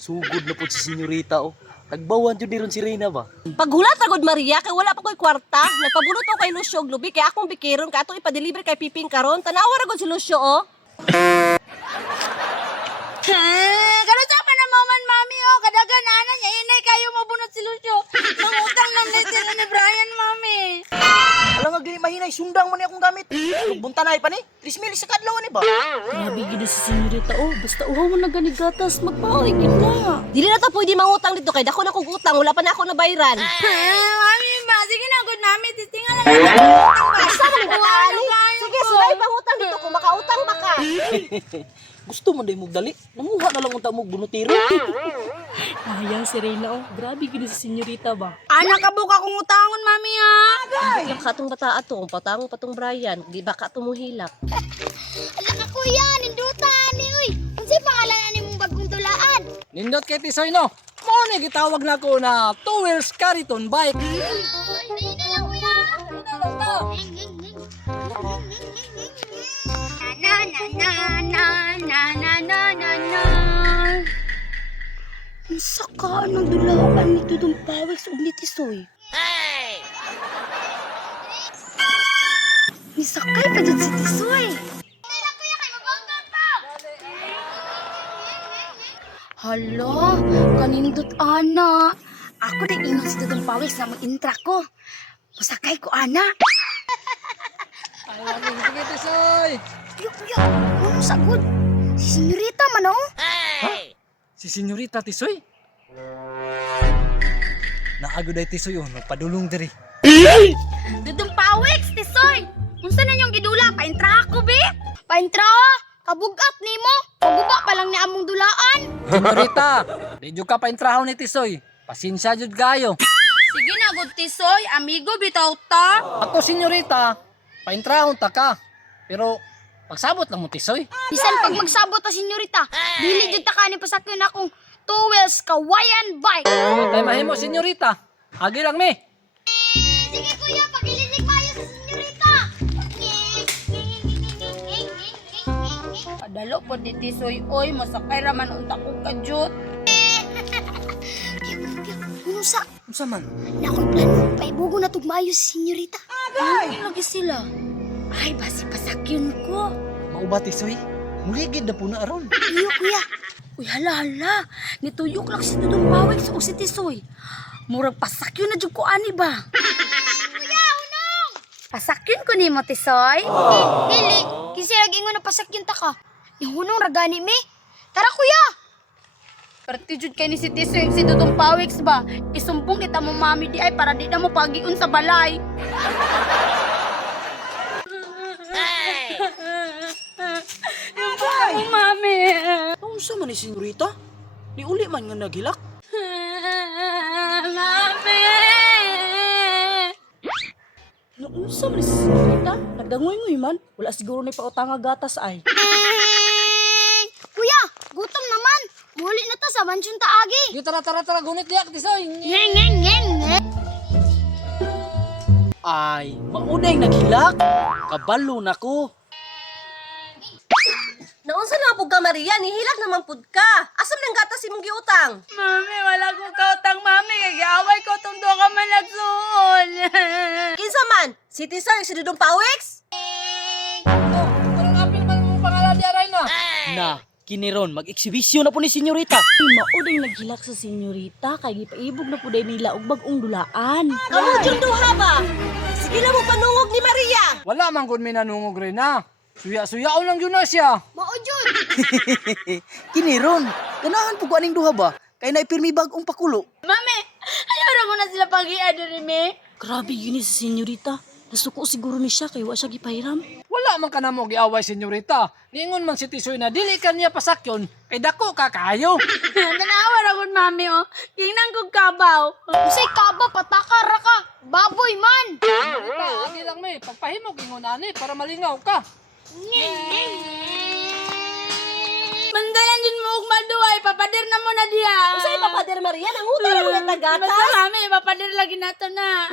Sugod na po si senyorita oh. Tagbawan jud ni ron si Reyna ba? Paghulat agad Maria kay wala pa ko'y kwarta. Nagpabulot ko kay Lucio og lubi kay akong bikiron ka atong ipa-deliver kay Piping karon. Tanawa ra gud si Lucio oh. Karon sa pa na man mami oh, kadagan ana niya inay kayo mabunot si Lucio. Mangutang lang natin ni Brian mami. Alam nga gani mahinay sundang man ni akong gamit. Buntanay pa ni. 3 mil sa kadlaw ni ba? Grabe gid si senyorita oh. Basta uhaw mo na gani gatas magpaoy gid na. Dili na ta pwede mangutang dito kay dako na kog utang wala pa na ako nabayran. Mami ba, sige na good mami, titingal na natin. Asa man gani? Sige sulay pangutang dito kung makautang ba ka. Gusto man day mo dali. Nanguha na lang unta mo bunotiro. Ayang si Reyna oh. Grabe gid si senyorita ba. Anak ka buka kong utangon mami ha. Yung katong bata ato, patang patong Brian, di ba ka tumuhilak? Ala ka kuya, nindutan ni uy. Unsay pangalan ni mong bagong tulaan? Nindot kay Tisoy no. Mo ni gitawag na ko na 2 wheels Cariton bike. Hindi na lang kuya. Na na na na na na na na na. Unsa ka anong dulaan ni Dudong Pawex ug ni Tisoy? Nisakay pa dyan si Tisoy. Hala, kanindot ana. Ako na ingon si Dudong Pawex na mag-intra ko. Masakay ko ana. Ay, sige Tisoy. Kuya, ano sagod? Si senyorita man oh. Si Senyorita Tisoy. Naagod ay Tisoy oh, nagpadulong diri. Dudong Pawex, Tisoy. Unsa na niyong gidula? Paintra ako, be? Paintra? Kabugat nimo. Paguba pa lang ni among dulaan. Senyorita, di jud ka paintrahaw ni Tisoy. Pasensya jud kayo. Sige na, good Tisoy. Amigo, bitaw ta. Ako senyorita, paintrahon ta ka. Pero pagsabot lang mo Tisoy. Bisan pag magsabot ta, senyorita, dili jud ta kani pasakyon akong 2 wheels kawayan bike. Tay mahimo senyorita. Agi lang mi. Sige kuya, pagilinig mayo sa senyorita. Kadalo po di Tisoy, oy, masakay raman unta ko kadyot. Unsa? Unsa man? Nakon plano, paibugo na tugmayo si senyorita. Ay, lagi sila. Ay, basi pasakyon ko. Mauba Tisoy. Muligid na po na aron. Iyo, kuya. Uy, hala. Nituyok lang si Dudong Pawex o si Tisoy. Murag pasakyon na dyan ko ani ba? Kuya, unong! Pasakyon ko ni mo, Tisoy? Dili, kasi lagi nga na pasakyon ta ka. Yung hunong ragani mi. Tara, kuya! Perti jud kay ni si Tisoy si Dudong Pawex ba? Isumbong kita mo mami di ay para di na mo pagiun sa balay. Yung baka mo, mami. Unsa man ni senyorita? Ni uli man nga nagilak. Mami! Unsa man si senyorita? Nagdangoy-ngoy man. Wala siguro ni pautang nga gatas ay. Kuya, gutom naman. Muli na ta sa mansyon ta agi. Yo tara gunit diak Tisoy. Ngeng. Ay, maunay naghilak. Kabalo na ko. Naunsa na pud ka Maria, nihilak naman pud ka. Asam nang gatas imong giutang? Mami, wala ko kautang, mami. Kaya-away ko itong doon ka man nagsuon. Kinsa man? Si Tisoy si Dudong Pawex? Parang apil man mo pangalan di aray na. Na, kiniron mag-eksibisyon na po ni senyorita. Mauding naghilak sa senyorita kay gipaibog na pud nila og bag-ong dulaan. Kamu jud duha ba? Sige na mo panungog ni Maria. Wala man gud mi nanungog rin na. Suya-suyaon lang yun na siya. Maujud. Kiniron, ganahan po ko aning duha ba? Kay naipirmi bagong pakulo. Mami, ayaw na ko na sila pag-iad rin, me. Grabe yun si senyorita. Nasuko siguro ni siya kay wa siya gipahiram. Wala man ka na mo giaway senyorita. Niingon man si Tisoy na dili ka niya pasakyon kay dako ka kayo. Tanawa ra gud mami oh. Tingnan kog kabaw. Usay kabaw patakar ra ka. Baboy man. Senyorita, agi lang mi. Pagpahimog ingon ani para malingaw ka. Mandalan din mo og maduay, papader na mo na diha. Usay papader Maria, nangutang na mo na tagatas. Basta mami, papader lagi nato na.